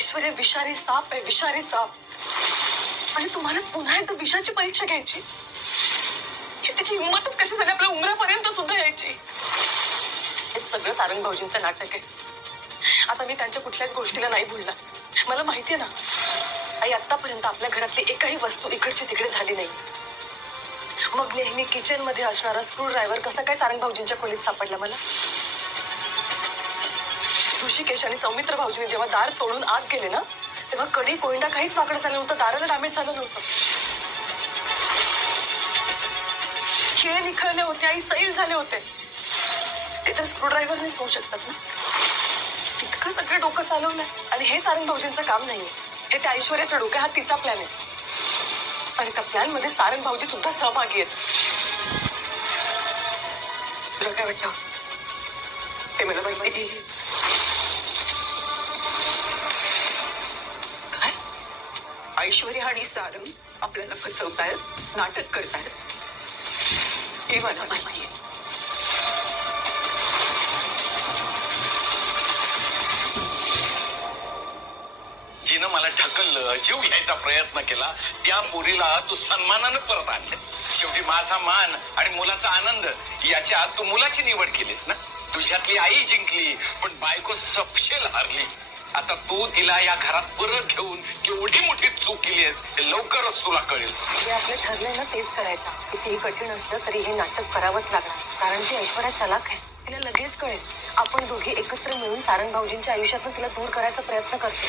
ऐश्वर्या विषारी साप आहे, विषारी साप. आणि तुम्हाला पुन्हा एकदा विषाची परीक्षा घ्यायची. तिची हिंमतच कशी झाली आपल्या उमरापर्यंत सुद्धा यायची. हे सगळं सारंग भाऊजींचं नाटक आहे. आता मी त्यांच्या कुठल्याच गोष्टीला नाही भुलणार. मला माहितीये ना आई, आतापर्यंत आपल्या घरातली एकही वस्तू इकडची तिकडे झाली नाही. मग नेहमी किचन मध्ये असणारा स्क्रू ड्रायव्हर कसा काय सारंग भाऊजींच्या खोलीत सापडला मला? ऋषिकेश आणि सौमित्र भाऊजींनी जेव्हा दार तोडून आत गेले ना, तेव्हा कडी कोयंडा काहीच वाकडं झालं नव्हतं, दाराला डॅमेज झालं नव्हतं. खिळे निखळले होते आई, सैल झाले होते. ते तर स्क्रू ड्रायव्हरनेच होऊ शकतात ना. इतकं सगळं डोकं चालवलंय. आणि हे सारंग भाऊजींचं काम नाहीये, हे त्या ऐश्वर्याचं डोकं, हा तिचा प्लॅन आहे. आणि त्या प्लॅन मध्ये सारंग भाऊजी सुद्धा सहभागी आहेत. तुला काय वाटतं? ते मला माहिती. काय ऐश्वर्या आणि सारंग आपल्याला फसवतायत, नाटक करतायत, हे मला माहिती आहे. जिनं मला ढकललं, जीव घ्यायचा प्रयत्न केला, त्या पोरीला तू सन्मानानं परत आणलेस. शेवटी माझा मान आणि मुलाचा आनंद याच्यात तू मुलाची निवड केलीस ना. तुझ्यातली आई जिंकली, पण बायको सपशेल हारली. आता तू तिला या घरात परत घेऊन केवढी मोठी चूक केलीस हे लवकरच तुला कळेल. जे आपलं ठरलंय ना तेच करायचं. कितीही कठीण असलं तरी हे नाटक करावंच लागणार. कारण ती ऐश्वर्या चलाक आहे. तिला लगेच कळेल आपण दोघे एकत्र मिळून सारंग भाऊजींच्या आयुष्यातून तिला दूर करायचा प्रयत्न करतो.